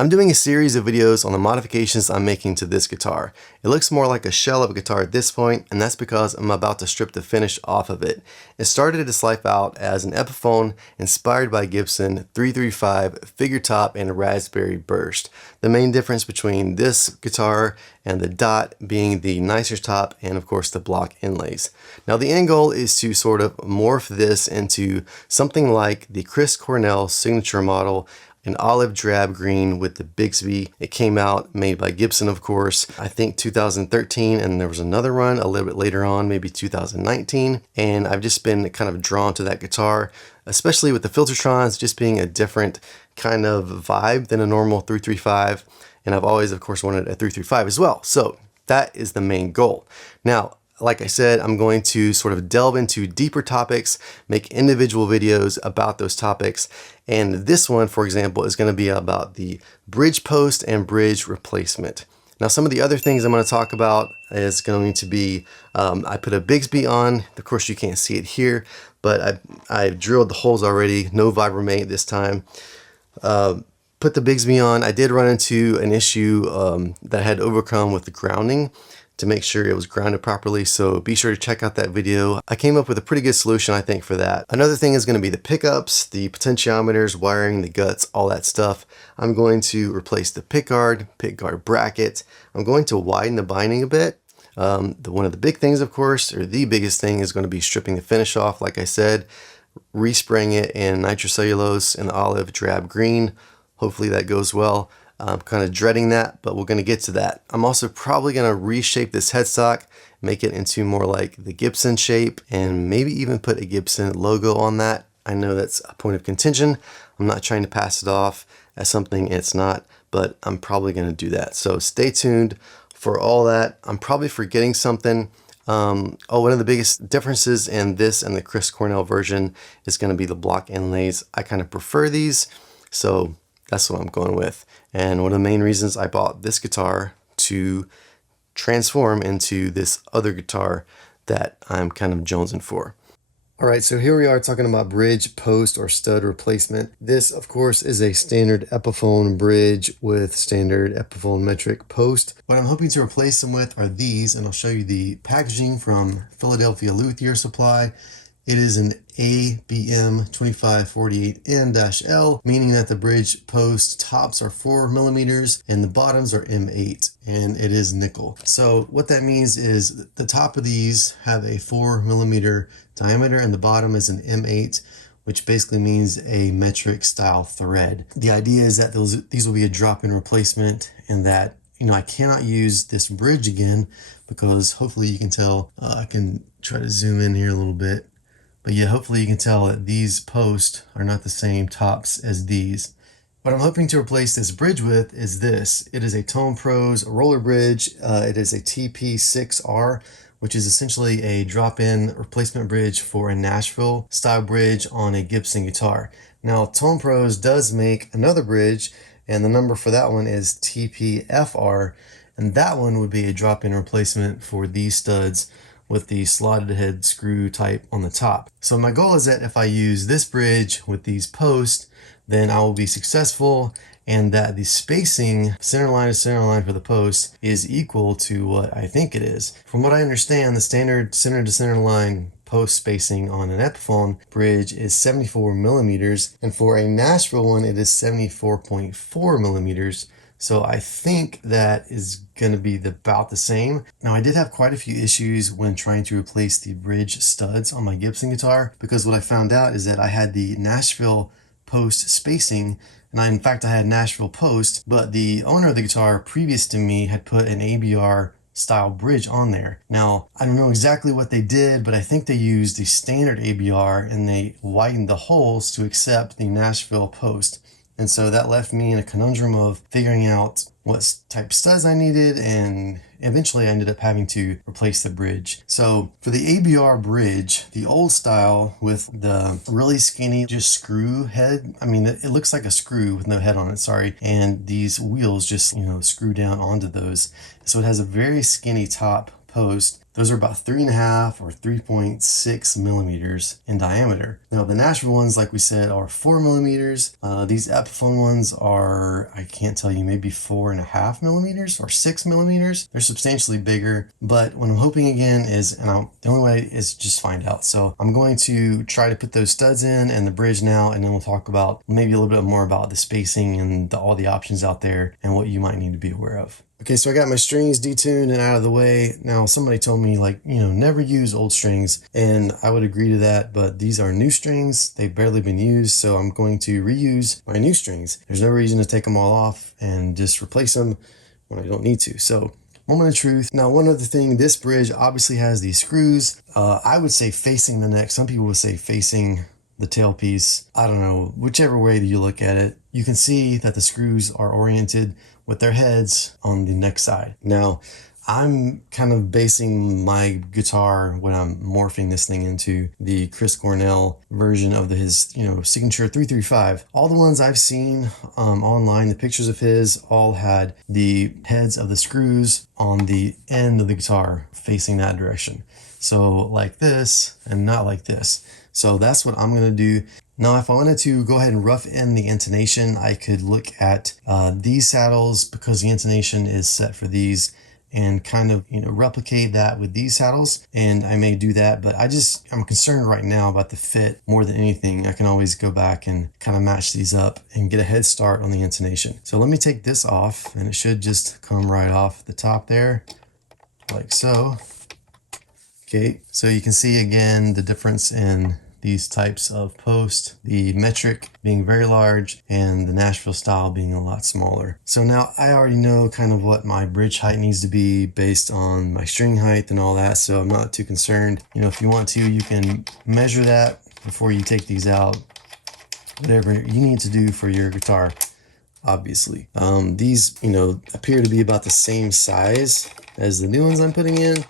I'm doing a series of videos on the modifications I'm making to this guitar. It looks more like a shell of a guitar at this point, and that's because I'm about to strip the finish off of it. It started its life out as an Epiphone inspired by Gibson 335 figure top and raspberry burst. The main difference between this guitar and the Dot being the nicer top and of course the block inlays. Now the end goal is to sort of morph this into something like the Cornell signature model, an olive drab green with the Bigsby. It came out made by Gibson, of course, I think 2013, and there was another run a little bit later on, maybe 2019, and I've just been kind of drawn to that guitar, especially with the Filtertrons just being a different kind of vibe than a normal 335, and I've always, of course, wanted a 335 as well. So that is the main goal. Now, like I said, I'm going to sort of delve into deeper topics, make individual videos about those topics. And this one, for example, is going to be about the bridge post and bridge replacement. Now, some of the other things I'm going to talk about is going to be, I put a Bigsby on. Of course, you can't see it here, but I've drilled the holes already. No vibramate this time. Put the Bigsby on. I did run into an issue that I had to overcome with the grounding to make sure it was grounded properly, so be sure to check out that video. I came up with a pretty good solution, I think, for that. Another thing is going to be the pickups, the potentiometers, wiring, the guts, all that stuff. I'm going to replace the pickguard bracket. I'm going to widen the binding a bit. One of the big things, of course, or the biggest thing, is going to be stripping the finish off, like I said, respraying it in nitrocellulose and olive drab green. Hopefully that goes well. I'm kind of dreading that, but we're going to get to that. I'm also probably going to reshape this headstock, make it into more like the Gibson shape, and maybe even put a Gibson logo on that. I know that's a point of contention. I'm not trying to pass it off as something it's not, but I'm probably going to do that. So stay tuned for all that. I'm probably forgetting something. One of the biggest differences in this and the Chris Cornell version is going to be the block inlays. I kind of prefer these, so that's what I'm going with. And one of the main reasons I bought this guitar to transform into this other guitar that I'm kind of jonesing for. All right, so here we are talking about bridge, post, or stud replacement. This, of course, is a standard Epiphone bridge with standard Epiphone metric post. What I'm hoping to replace them with are these, and I'll show you the packaging from Philadelphia Luthier Supply. It is an ABM 2548N-L, meaning that the bridge post tops are 4 millimeters and the bottoms are M8, and it is nickel. So what that means is the top of these have a 4 millimeter diameter and the bottom is an M8, which basically means a metric style thread. The idea is that these will be a drop-in replacement, and that, you know, I cannot use this bridge again because hopefully you can tell, I can try to zoom in here a little bit. But yeah, hopefully you can tell that these posts are not the same tops as these. What I'm hoping to replace this bridge with is this. It is a Tone Pros roller bridge. It is a TP6R, which is essentially a drop-in replacement bridge for a Nashville style bridge on a Gibson guitar. Now, Tone Pros does make another bridge, and the number for that one is TPFR, and that one would be a drop-in replacement for these studs with the slotted head screw type on the top. So my goal is that if I use this bridge with these posts, then I will be successful, and that the spacing center line to center line for the post is equal to what I think it is. From what I understand, the standard center to center line post spacing on an Epiphone bridge is 74 millimeters, and for a Nashville one it is 74.4 millimeters. So I think that is going to be about the same. Now, I did have quite a few issues when trying to replace the bridge studs on my Gibson guitar, because what I found out is that I had the Nashville post spacing, and in fact I had Nashville post, but the owner of the guitar previous to me had put an ABR style bridge on there. Now, I don't know exactly what they did, but I think they used the standard ABR and they widened the holes to accept the Nashville post. And so that left me in a conundrum of figuring out what type studs I needed, and eventually I ended up having to replace the bridge. So for the ABR bridge, the old style with the really skinny just screw head, I mean, it looks like a screw with no head on it, sorry, and these wheels just, you know, screw down onto those. So it has a very skinny top post, those are about 3.5 or 3.6 millimeters in diameter. Now the Nashville ones, like we said, are 4 millimeters. These Epiphone ones are, I can't tell you, maybe 4.5 millimeters or 6 millimeters. They're substantially bigger, but what I'm hoping again is, the only way is just find out. So I'm going to try to put those studs in and the bridge now, and then we'll talk about maybe a little bit more about the spacing and all the options out there and what you might need to be aware of. Okay, so I got my strings detuned and out of the way. Now, somebody told me, like, never use old strings, and I would agree to that, but these are new strings. They've barely been used, so I'm going to reuse my new strings. There's no reason to take them all off and just replace them when I don't need to. So, moment of truth. Now, one other thing, this bridge obviously has these screws. I would say facing the neck. Some people would say facing the tailpiece. I don't know, whichever way that you look at it. You can see that the screws are oriented with their heads on the neck side. Now, I'm kind of basing my guitar when I'm morphing this thing into the Chris Cornell version of his, signature 335. All the ones I've seen online, the pictures of his all had the heads of the screws on the end of the guitar facing that direction. So like this and not like this. So that's what I'm gonna do. Now, if I wanted to go ahead and rough in the intonation, I could look at these saddles because the intonation is set for these, and kind of, replicate that with these saddles. And I may do that, but I'm concerned right now about the fit more than anything. I can always go back and kind of match these up and get a head start on the intonation. So let me take this off, and it should just come right off the top there, like so. Okay, so you can see again the difference in these types of post, the metric being very large and the Nashville style being a lot smaller. So now I already know kind of what my bridge height needs to be based on my string height and all that, so I'm not too concerned. If you want to, you can measure that before you take these out, whatever you need to do for your guitar, obviously. These, appear to be about the same size as the new ones I'm putting in,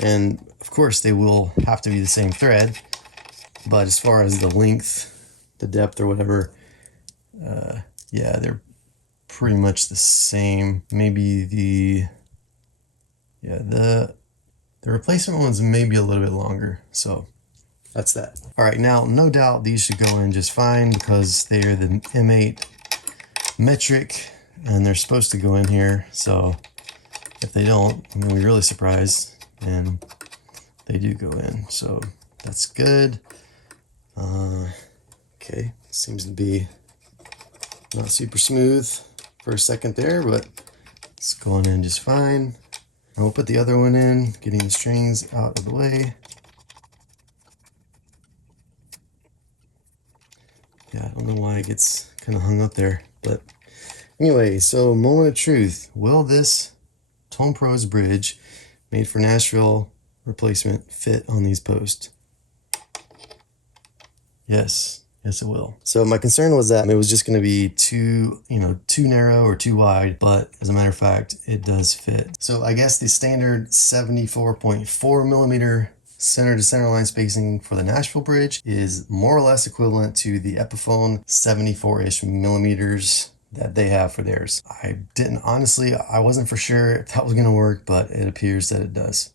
and of course they will have to be the same thread. But as far as the length, the depth or whatever, yeah, they're pretty much the same. Maybe the replacement one's maybe a little bit longer. So that's that. All right, now no doubt these should go in just fine because they're the M8 metric and they're supposed to go in here. So if they don't, I'm gonna be really surprised, and they do go in. So that's good. Okay, seems to be not super smooth for a second there, but it's going in just fine. And we'll put the other one in, getting the strings out of the way. Yeah, I don't know why it gets kind of hung up there, but anyway, so moment of truth. Will this Tone Pros bridge made for Nashville replacement fit on these posts? Yes it will. So my concern was that it was just going to be too narrow or too wide, but as a matter of fact, it does fit. So I guess the standard 74.4 millimeter center to center line spacing for the Nashville bridge is more or less equivalent to the Epiphone 74-ish millimeters that they have for theirs. I wasn't for sure if that was going to work, but it appears that it does.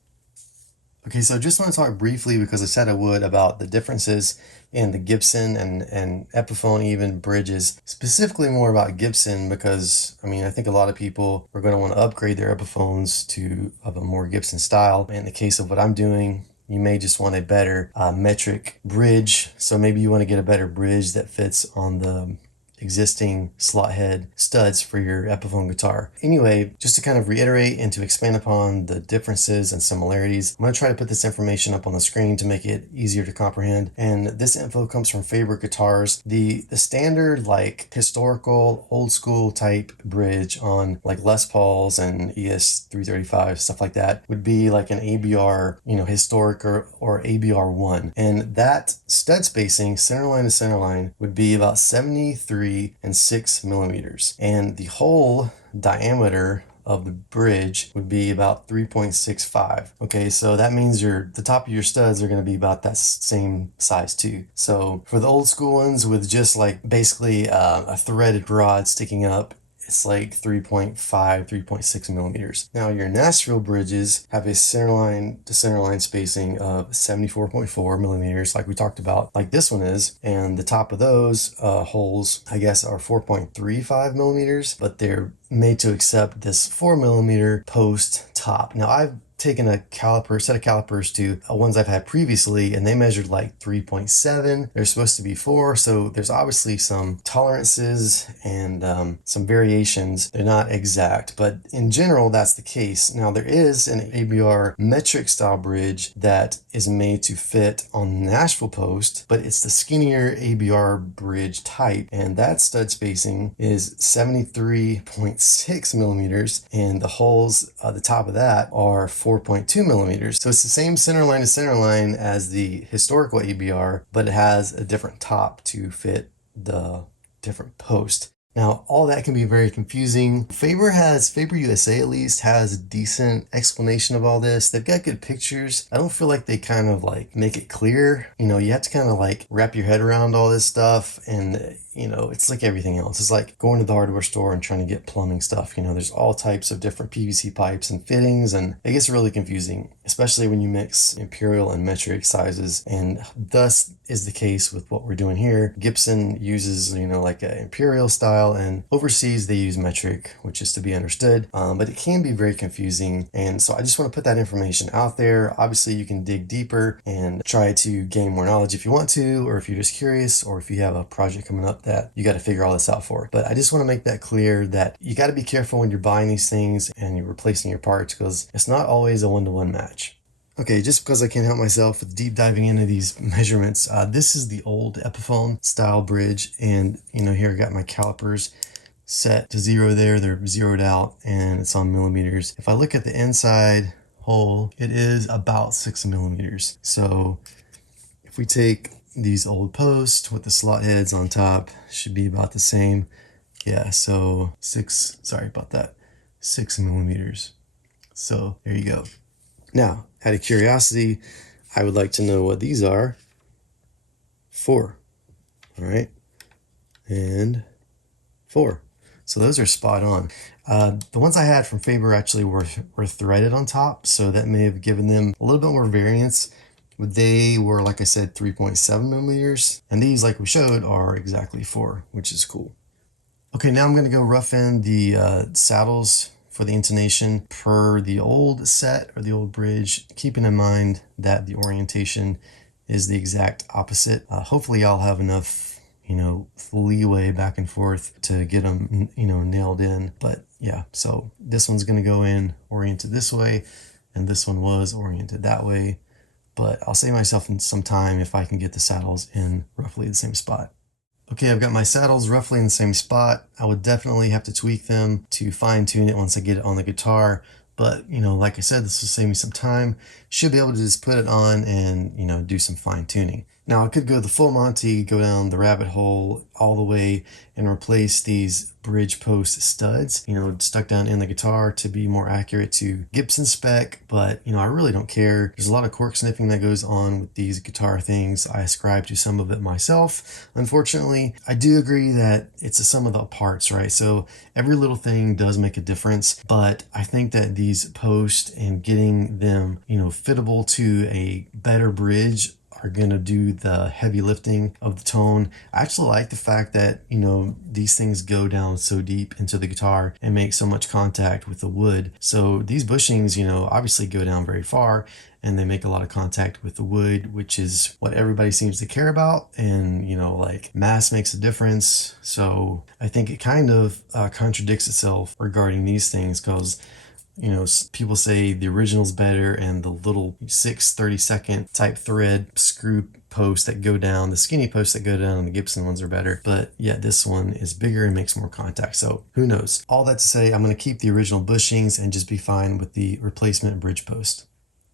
Okay, so I just want to talk briefly, because I said I would, about the differences in the Gibson and Epiphone even bridges, specifically more about Gibson, because I think a lot of people are going to want to upgrade their Epiphones to a more Gibson style. In the case of what I'm doing, you may just want a better metric bridge. So maybe you want to get a better bridge that fits on the existing slot head studs for your Epiphone guitar. Anyway, just to kind of reiterate and to expand upon the differences and similarities, I'm going to try to put this information up on the screen to make it easier to comprehend. And this info comes from Favorite Guitars. The standard, like, historical old school type bridge on like Les Pauls and ES335, stuff like that, would be like an ABR, historic or ABR1. And that stud spacing, center line to center line, would be about 73 and 6 millimeters, and the whole diameter of the bridge would be about 3.65. Okay, so that means the top of your studs are going to be about that same size too. So for the old school ones with just like basically a threaded rod sticking up, it's like 3.5, 3.6 millimeters. Now your Nashville bridges have a centerline to centerline spacing of 74.4 millimeters, like we talked about, like this one is. And the top of those holes, I guess, are 4.35 millimeters, but they're made to accept this 4 millimeter post top. Now I've taken a set of calipers to ones I've had previously, and they measured like 3.7. They're supposed to be 4, so there's obviously some tolerances and some variations. They're not exact, but in general that's the case. Now there is an ABR metric style bridge that is made to fit on the Nashville post, but it's the skinnier ABR bridge type, and that stud spacing is 73.6 millimeters, and the holes at the top of that are 4.2 millimeters. So it's the same centerline to centerline as the historical ABR, but it has a different top to fit the different post. Now, all that can be very confusing. Faber USA at least has a decent explanation of all this. They've got good pictures. I don't feel like they kind of like make it clear. You know, you have to kind of like wrap your head around all this stuff, and you know, it's like everything else. It's like going to the hardware store and trying to get plumbing stuff. You know, there's all types of different PVC pipes and fittings, and it gets really confusing, especially when you mix imperial and metric sizes. And thus is the case with what we're doing here. Gibson uses, you know, like an imperial style, and overseas they use metric, which is to be understood. But it can be very confusing. And so I just want to put that information out there. Obviously you can dig deeper and try to gain more knowledge if you want to, or if you're just curious, or if you have a project coming up that you got to figure all this out for. But I just want to make that clear that you got to be careful when you're buying these things and you're replacing your parts, because it's not always a one-to-one match. Okay, just because I can't help myself with deep diving into these measurements, this is the old Epiphone style bridge, and you know, here I got my calipers set to 0 there. They're zeroed out and it's on millimeters. If I look at the inside hole, it is about 6 millimeters. So if we take these old posts with the slot heads on top, should be about the same. Yeah, so 6 millimeters. So there you go. Now, out of curiosity, I would like to know what these are. 4. All right. And 4. So those are spot on. The ones I had from Faber actually were threaded on top, so that may have given them a little bit more variance. They were, like I said, 3.7 millimeters, and these, like we showed, are exactly 4, which is cool. Okay, now I'm going to go rough in the saddles for the intonation per the old set or the old bridge, keeping in mind that the orientation is the exact opposite. Hopefully I'll have enough, you know, leeway back and forth to get them, you know, nailed in. But yeah, so this one's going to go in oriented this way, and this one was oriented that way. But I'll save myself some time if I can get the saddles in roughly the same spot. Okay, I've got my saddles roughly in the same spot. I would definitely have to tweak them to fine tune it once I get it on the guitar. But, you know, like I said, this will save me some time. Should be able to just put it on and, you know, do some fine tuning. Now I could go the full Monty, go down the rabbit hole all the way and replace these bridge post studs, you know, stuck down in the guitar to be more accurate to Gibson spec. But, you know, I really don't care. There's a lot of cork snipping that goes on with these guitar things. I ascribe to some of it myself. Unfortunately, I do agree that it's a sum of the parts, right? So every little thing does make a difference, but I think that these posts and getting them, you know, fittable to a better bridge are going to do the heavy lifting of the tone. I actually like the fact that, you know, these things go down so deep into the guitar and make so much contact with the wood. So these bushings, you know, obviously go down very far and they make a lot of contact with the wood, which is what everybody seems to care about. And, you know, like mass makes a difference. So I think it kind of contradicts itself regarding these things, because, you know, people say the original's better and the little 30-second type thread screw posts that go down, the skinny posts that go down on the Gibson ones are better. But yeah, this one is bigger and makes more contact. So who knows? All that to say, I'm going to keep the original bushings and just be fine with the replacement bridge post.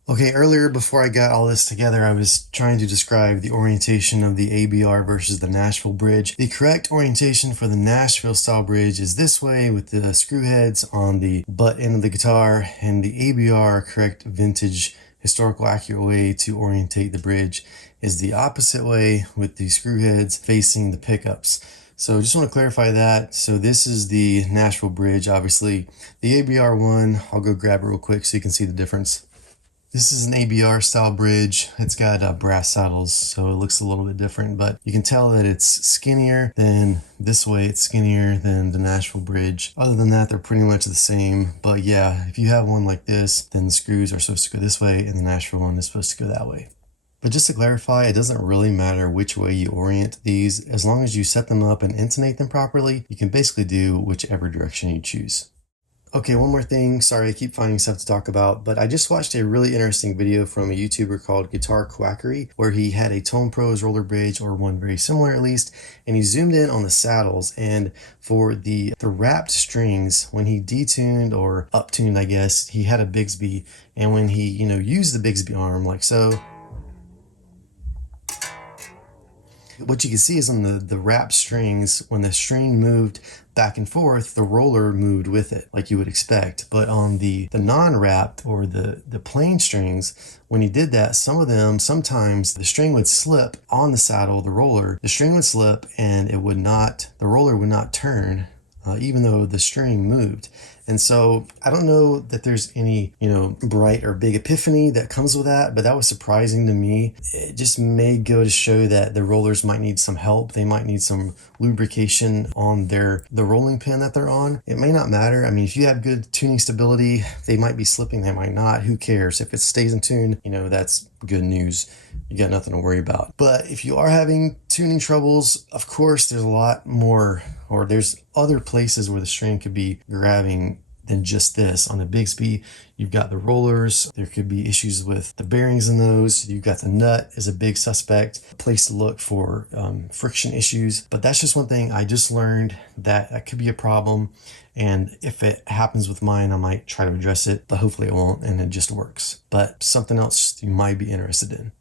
Okay, earlier before I got all this together, I was trying to describe the orientation of the ABR versus the Nashville bridge. The correct orientation for the Nashville style bridge is this way, with the screw heads on the butt end of the guitar, and the ABR, correct vintage historical accurate way to orientate the bridge, is the opposite way, with the screw heads facing the pickups. So just want to clarify that. So this is the Nashville bridge, obviously. The ABR one, I'll go grab it real quick so you can see the difference. This is an ABR style bridge. It's got brass saddles, so it looks a little bit different, but you can tell that it's skinnier than this way. It's skinnier than the Nashville bridge. Other than that, they're pretty much the same. But yeah, if you have one like this, then the screws are supposed to go this way and the Nashville one is supposed to go that way. But just to clarify, it doesn't really matter which way you orient these. As long as you set them up and intonate them properly, you can basically do whichever direction you choose. Okay, one more thing. Sorry, I keep finding stuff to talk about, but I just watched a really interesting video from a YouTuber called Guitar Quackery, where he had a Tone Pros roller bridge, or one very similar at least, and he zoomed in on the saddles, and for the wrapped strings, when he detuned or uptuned, I guess, he had a Bigsby, and when he, used the Bigsby arm like so, what you can see is on the wrapped strings, when the string moved back and forth, the roller moved with it, like you would expect. But on the non-wrapped or the plain strings, when you did that, sometimes the string would slip on the saddle, the roller, the string would slip and the roller would not turn, even though the string moved. And so I don't know that there's any, bright or big epiphany that comes with that, but that was surprising to me. It just may go to show that the rollers might need some help. They might need some lubrication on the rolling pin that they're on. It may not matter. I mean, if you have good tuning stability, they might be slipping, they might not. Who cares? If it stays in tune, that's good news. You got nothing to worry about. But if you are having tuning troubles, of course, there's a lot more, or there's other places where the string could be grabbing than just this. On the Bigsby, you've got the rollers. There could be issues with the bearings in those. You've got the nut is a big suspect, a place to look for friction issues. But that's just one thing I just learned that could be a problem. And if it happens with mine, I might try to address it, but hopefully it won't and it just works. But something else you might be interested in.